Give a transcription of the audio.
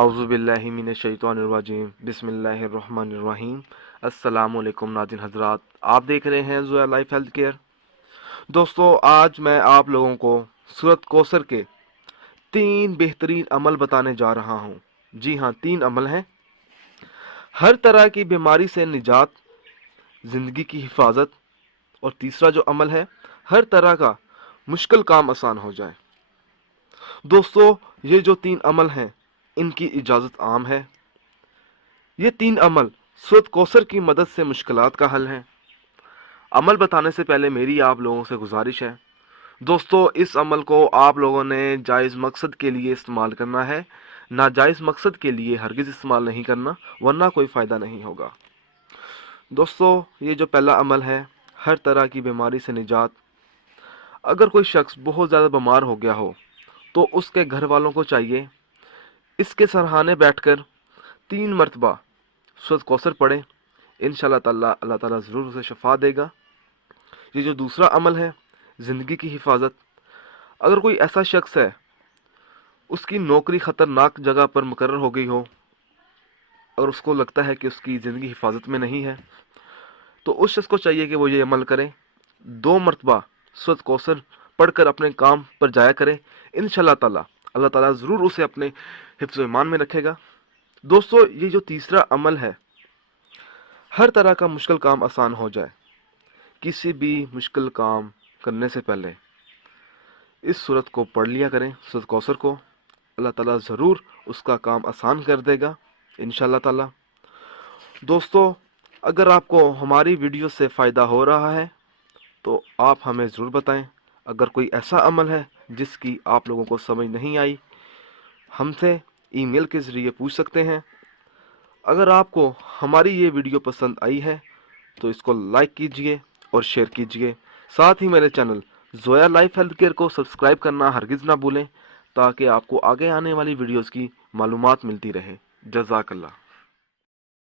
اعوذ باللہ من الشیطان الرجیم بسم اللہ الرحمن الرحیم۔ السلام علیکم ناظرین حضرات، آپ دیکھ رہے ہیں زویا لائف ہیلتھ کیئر۔ دوستو، آج میں آپ لوگوں کو سورۃ کوثر کے 3 بہترین عمل بتانے جا رہا ہوں۔ جی ہاں، 3 عمل ہیں۔ ہر طرح کی بیماری سے نجات، زندگی کی حفاظت، اور تیسرا جو عمل ہے، ہر طرح کا مشکل کام آسان ہو جائے۔ دوستو، یہ جو 3 عمل ہیں ان کی اجازت عام ہے۔ یہ 3 عمل سورۃ کوثر کی مدد سے مشکلات کا حل ہے۔ عمل بتانے سے پہلے میری آپ لوگوں سے گزارش ہے، دوستو اس عمل کو آپ لوگوں نے جائز مقصد کے لیے استعمال کرنا ہے، ناجائز مقصد کے لیے ہرگز استعمال نہیں کرنا، ورنہ کوئی فائدہ نہیں ہوگا۔ دوستو، یہ جو پہلا عمل ہے، ہر طرح کی بیماری سے نجات۔ اگر کوئی شخص بہت زیادہ بیمار ہو گیا ہو تو اس کے گھر والوں کو چاہیے اس کے سرہانے بیٹھ کر 3 مرتبہ سورۃ کوثر پڑھے۔ انشاءاللہ تعالی اللہ تعالیٰ ضرور اسے شفا دے گا۔ یہ جو دوسرا عمل ہے، زندگی کی حفاظت۔ اگر کوئی ایسا شخص ہے، اس کی نوکری خطرناک جگہ پر مقرر ہو گئی ہو اور اس کو لگتا ہے کہ اس کی زندگی حفاظت میں نہیں ہے، تو اس شخص کو چاہیے کہ وہ یہ عمل کرے، 2 مرتبہ سورۃ کوثر پڑھ کر اپنے کام پر جایا کرے۔ انشاءاللہ تعالی اللہ تعالیٰ ضرور اسے اپنے حفظ و ایمان میں رکھے گا۔ دوستو، یہ جو تیسرا عمل ہے، ہر طرح کا مشکل کام آسان ہو جائے۔ کسی بھی مشکل کام کرنے سے پہلے اس سورت کو پڑھ لیا کریں، سورۃ کوثر کو۔ اللہ تعالیٰ ضرور اس کا کام آسان کر دے گا انشاءاللہ تعالیٰ۔ دوستو، اگر آپ کو ہماری ویڈیو سے فائدہ ہو رہا ہے تو آپ ہمیں ضرور بتائیں۔ اگر کوئی ایسا عمل ہے جس کی آپ لوگوں کو سمجھ نہیں آئی، ہم سے ای میل کے ذریعے پوچھ سکتے ہیں۔ اگر آپ کو ہماری یہ ویڈیو پسند آئی ہے تو اس کو لائک کیجئے اور شیئر کیجئے۔ ساتھ ہی میرے channel Zoya life health care کو سبسکرائب کرنا ہرگز نہ بھولیں، تاکہ آپ کو آگے آنے والی ویڈیوز کی معلومات ملتی رہے۔ جزاک اللہ۔